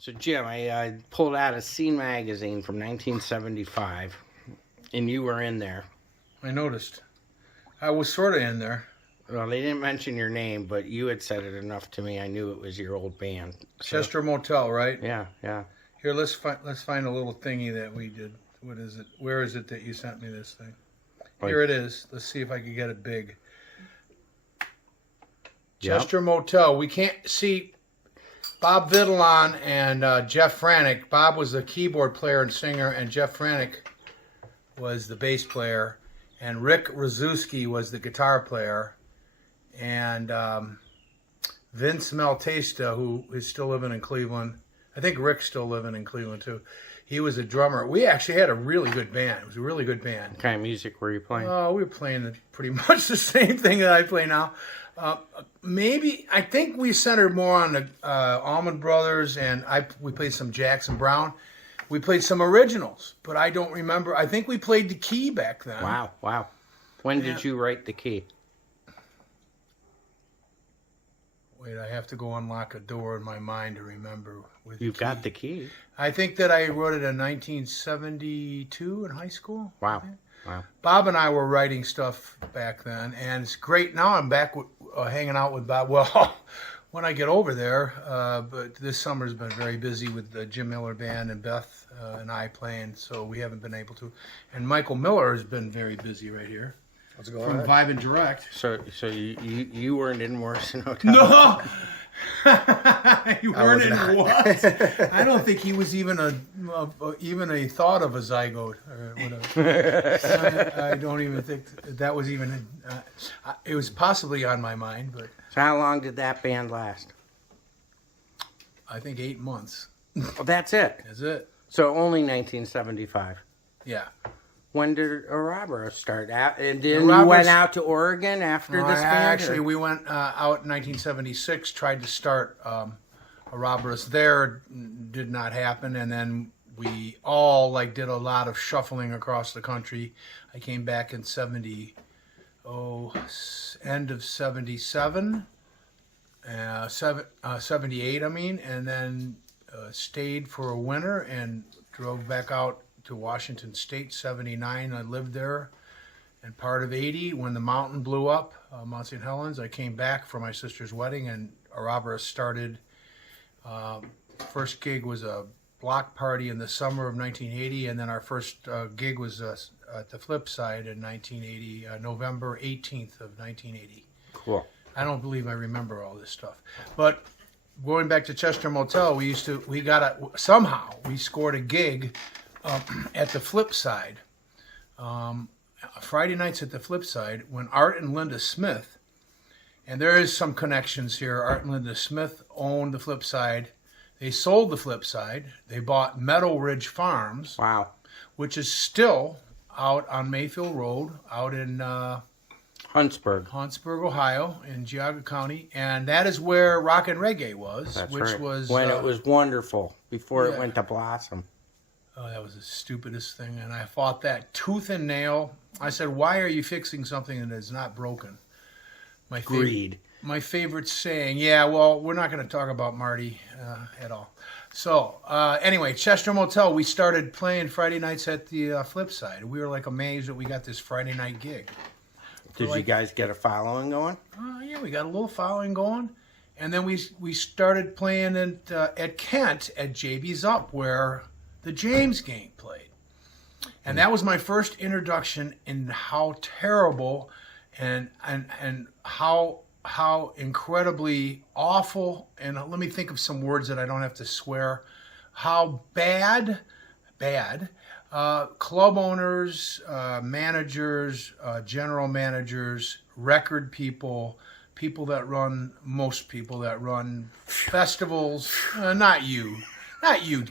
So, Jim, I pulled out a Scene magazine from 1975, and you were in there. I noticed. I was sort of in there. Well, they didn't mention your name, but you had said it enough to me. I knew it was your old band. So, Chester Motel, right? Yeah, yeah. Here, let's find a little thingy that we did. What is it? Where is it that you sent me this thing? Here it is. Let's see if I can get it big. Yep. Chester Motel. We can't see Bob Vidalon and Jeff Franick. Bob was the keyboard player and singer, and Jeff Franick was the bass player, and Rick Rozewski was the guitar player, and Vince Maltesta, who is still living in Cleveland. I think Rick's still living in Cleveland too. He was a drummer. We actually had a really good band. It was a really good band. What kind of music were you playing? Oh, we were playing pretty much the same thing that I play now. I think we centered more on the Allman Brothers, and we played some Jackson Browne. We played some originals, but I don't remember. I think we played the key back then. Wow. When did you write the key? Wait, I have to go unlock a door in my mind to remember. You've got the key. I think that I wrote it in 1972 in high school. Wow. Bob and I were writing stuff back then, and it's great. Now I'm back hanging out with Bob. Well, when I get over there, but this summer's been very busy with the JiMiller Band and Beth and I playing, so we haven't been able to. And Michael Miller has been very busy right here. How's it going? From Vibe and Direct. So you weren't in Morrison Hotel? No! You weren't in what? I don't think he was even a thought of a zygote or whatever. I don't even think that was even. It was possibly on my mind, but. So how long did that band last? I think 8 months. Well, that's it. That's it. So only 1975. Yeah. When did Oroboros start out? And then you went out to Oregon after this band? Actually, we went out in 1976, tried to start Oroboros there. Did not happen. And then we all did a lot of shuffling across the country. I came back in end of 77, 78, and then stayed for a winter and drove back out to Washington State, 79. I lived there, and part of 80, when the mountain blew up, Mount St. Helens, I came back for my sister's wedding, and Oroboros started. First gig was a block party in the summer of 1980, and then our first gig was at the Flip Side in 1980, November 18th of 1980. Cool. I don't believe I remember all this stuff, but going back to Chester Motel, we scored a gig at the Flip Side, Friday nights at the Flip Side, when Art and Linda Smith, and there is some connections here. Art and Linda Smith owned the Flip Side. They sold the Flip Side. They bought Meadow Ridge Farms, Wow. which is still out on Mayfield Road, out in Huntsburg, Ohio, in Geauga County, and that is where Rock and Reggae was, That's which right. was when it was wonderful, before it yeah. went to Blossom. Oh, that was the stupidest thing, and I fought that tooth and nail. I said, why are you fixing something that is not broken? Greed. My favorite saying, yeah, well, we're not going to talk about Marty at all. So, anyway, Chester Motel, we started playing Friday nights at the Flip Side. We were amazed that we got this Friday night gig. Did you guys get a following going? Yeah, we got a little following going. And then we started playing at Kent at JB's Up, where the James Gang played. And that was my first introduction in how terrible and how incredibly awful, and let me think of some words that I don't have to swear, how bad club owners, managers, general managers, record people that run festivals, not you,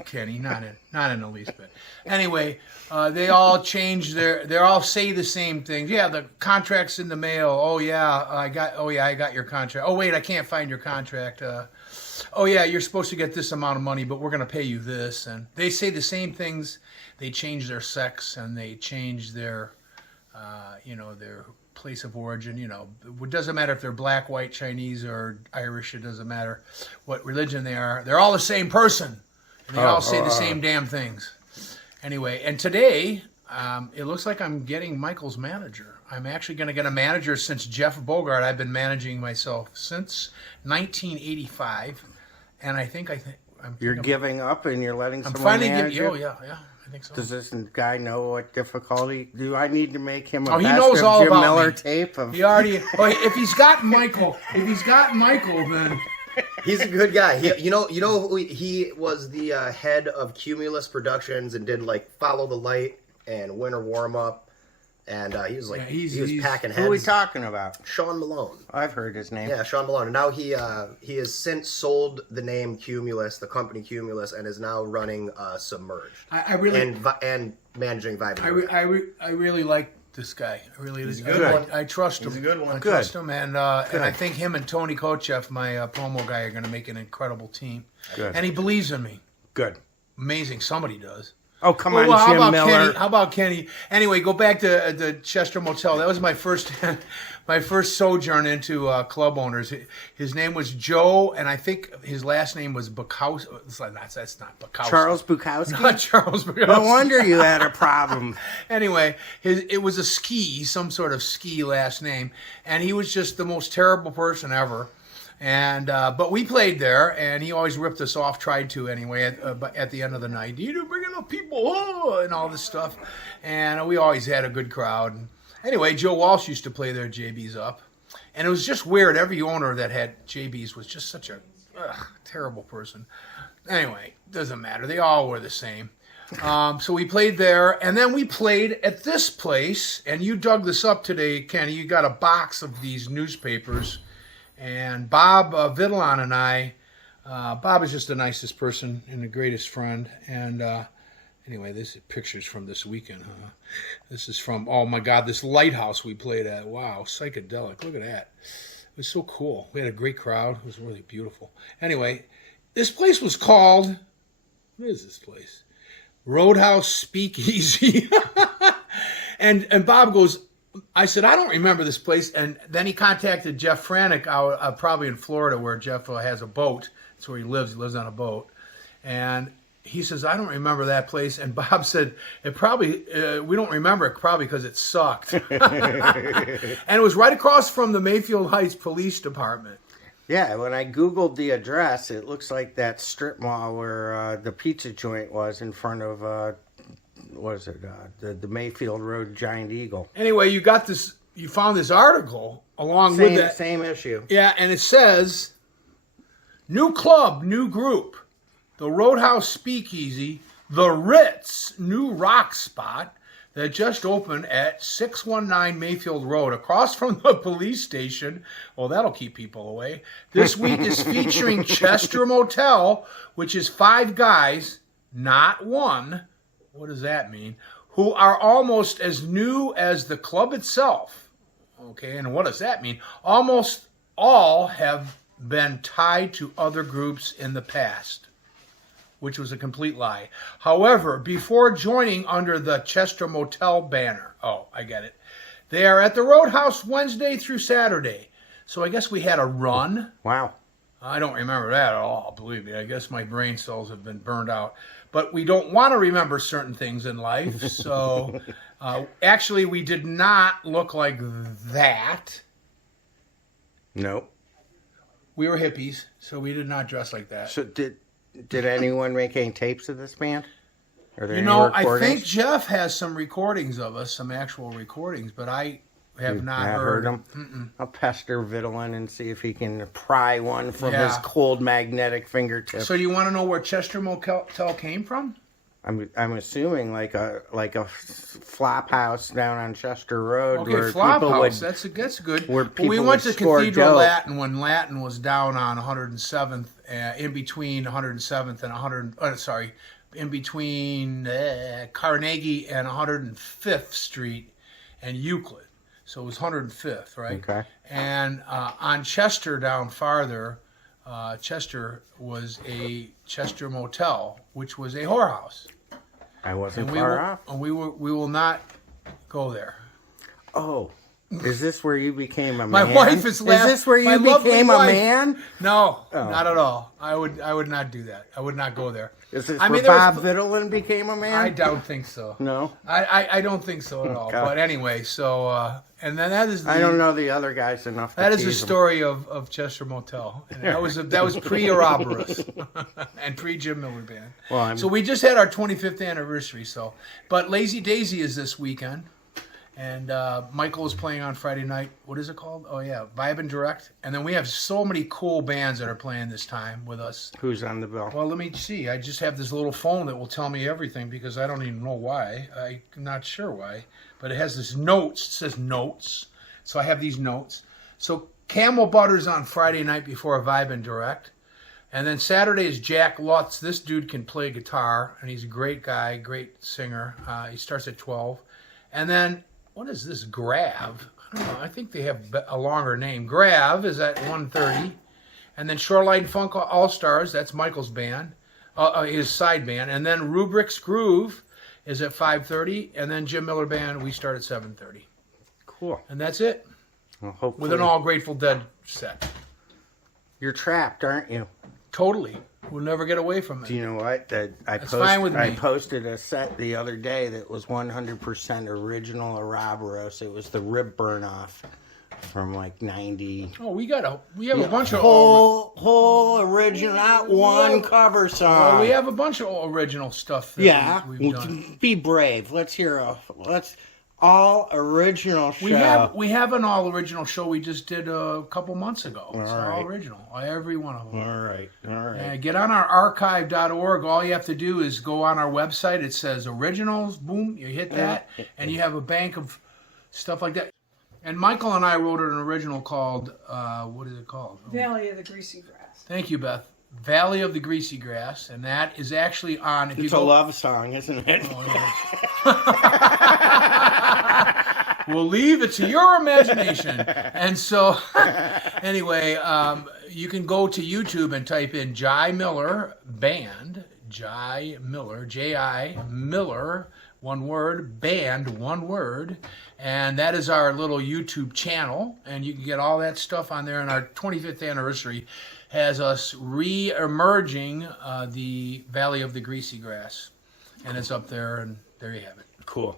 Kenny, not in the least bit. Anyway, they all they all say the same things. Yeah, the contract's in the mail. Oh yeah, I got your contract. Oh wait, I can't find your contract. Oh yeah, you're supposed to get this amount of money, but we're going to pay you this. And they say the same things. They change their sex and they change their, their place of origin. It doesn't matter if they're black, white, Chinese, or Irish. It doesn't matter what religion they are. They're all the same person. And they all say the same damn things. Anyway, and today, it looks like I'm getting Michael's manager. I'm actually going to get a manager since Jeff Bogart. I've been managing myself since 1985, and You're giving up and you're letting I'm someone finally manage giving. you? Oh yeah, I think so. Does this guy know what difficulty? Do I need to make him a Oh, he best knows of all Jim about Miller me. tape? He already. Well, if he's got Michael, then He's a good guy. He was the head of Cumulus Productions and did like Follow the Light and Winter Warm Up, and he was like he was packing heads. Who are we talking about? Sean Malone. I've heard his name. Yeah, Sean Malone. And now he has since sold the name Cumulus, the company Cumulus, and is now running Submerged. I really and managing Vibe. I really like this guy. I really He's a good one. I trust him. He's a good one. I trust him, and I think him and Tony Kochev, my promo guy, are going to make an incredible team. Good. And he believes in me. Good. Amazing. Somebody does. Oh, come Well, on, how Jim about Miller. Kenny? How about Kenny? Anyway, go back to the Chester Motel. That was my first sojourn into club owners. His name was Joe, and I think his last name was Bukowski. That's not Bukowski. Charles Bukowski? Not Charles Bukowski. No wonder you had a problem. Anyway, it was a some sort of ski last name, and he was just the most terrible person ever. And but we played there, and he always ripped us off. Tried to anyway. At the end of the night, you bring enough people, and all this stuff, and we always had a good crowd. And anyway, Joe Walsh used to play there. JB's up, and it was just weird. Every owner that had JB's was just such a terrible person. Anyway, doesn't matter. They all were the same. So we played there, and then we played at this place. And you dug this up today, Kenny. You got a box of these newspapers. And Bob Vidalon and I, Bob is just the nicest person and the greatest friend. And anyway, this is pictures from this weekend, huh? This is from, oh my God, this lighthouse we played at. Wow, psychedelic. Look at that. It was so cool. We had a great crowd. It was really beautiful. Anyway, this place was called, what is this place? Roadhouse Speakeasy. and Bob goes, I said, I don't remember this place. And then he contacted Jeff Franick out probably in Florida, where Jeff has a boat. That's where he lives. He lives on a boat. And he says, I don't remember that place. And Bob said, we don't remember it probably because it sucked. And it was right across from the Mayfield Heights Police Department. Yeah, when I Googled the address, it looks like that strip mall where the pizza joint was in front of... the Mayfield Road Giant Eagle. Anyway, you found this article along with that. Same issue. Yeah, and it says, new club, new group. The Roadhouse Speakeasy, the Ritz, new rock spot that just opened at 619 Mayfield Road, across from the police station. Well, that'll keep people away. This week is featuring Chester Motel, which is 5 guys, not one. What does that mean? Who are almost as new as the club itself. Okay, and what does that mean? Almost all have been tied to other groups in the past, which was a complete lie. However, before joining under the Chester Motel banner, oh, I get it, they are at the Roadhouse Wednesday through Saturday. So I guess we had a run. Wow. I don't remember that at all, believe me. I guess my brain cells have been burned out. But we don't want to remember certain things in life. So actually, we did not look like that. Nope. We were hippies, so we did not dress like that. So did anyone make any tapes of this band? Are there any I recordings? think Jeff has some recordings of us, some actual recordings, but I have not heard them. Mm-mm. I'll pester Vidalin and see if he can pry one from his Yeah. cold magnetic fingertips. So do you want to know where Chester Motel came from? I'm assuming like a flop house down on Chester Road. Okay, where flop people house. would, That's good. where Well, people we went would to score Cathedral dough. Latin when Latin was down on 107th, in between 107th and 100. In between Carnegie and 105th Street and Euclid. So it was 105th, right? Okay. And on Chester down farther, Chester was a Chester Motel, which was a whorehouse. I wasn't And far off. we will not go there. Oh, Is this where you became a My man? wife is laughing. Is this where My you lovely became a wife. man? No, Oh. not at all. I would not do that. I would not go there. Is this I where mean, there Bob was- Vittleman became a man? I don't think so. No, I don't think so at all. Okay. But anyway, so and then that is the, I don't know the other guys enough. That to is the tease 'em. story of Chester Motel. And that was pre Oroboros and pre JiMiller Band. Well, So we just had our 25th anniversary. So, but Lazy Daisy is this weekend, and Michael is playing on Friday night. What is it called? Oh yeah, Vibe and Direct. And then we have so many cool bands that are playing this time with us. Who's on the bill? Well, let me see. I just have this little phone that will tell me everything because I don't even know why. I'm not sure why. But it has this notes. It says notes. So I have these notes. So Camel Butter's on Friday night before a Vibe and Direct. And then Saturday is Jack Lutz. This dude can play guitar, and he's a great guy, great singer. He starts at 12. And then, what is this, Grav? I don't know. I think they have a longer name. Grav is at 1:30. And then Shoreline Funk All-Stars, that's Michael's band, his side band. And then Rubric's Groove is at 5:30. And then JiMiller Band, we start at 7:30. Cool. And that's it, Well, hopefully with an all Grateful Dead set. You're trapped, aren't you? Totally. We'll never get away from Do it. you know what? That's fine with I me. posted a set the other day that was 100% original Oroboros. It was the Rib Burn Off from like 90. Oh, we have a bunch of Whole original, not one cover song. well, we have a bunch of original stuff that Yeah, we've done. be brave. Let's hear let's all original show. We have an all original show we just did a couple months ago. It's all right. original. Every one of them. All right. Get on our archive.org. All you have to do is go on our website. It says originals. Boom, you hit that, and you have a bank of stuff like that. And Michael and I wrote an original called, what is it called? Valley of the Greasy Grass. Thank you, Beth. Valley of the Greasy Grass, and that is actually on. If It's you a go, love song, isn't it? we'll leave it to your imagination. And so, anyway, you can go to YouTube and type in JiMiller Band, JiMiller, J-I, Miller, one word, band, one word. And that is our little YouTube channel. And you can get all that stuff on there. And our 25th anniversary has us re-emerging the Valley of the Greasy Grass. And it's up there, and there you have it. Cool.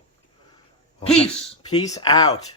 Peace! Peace out.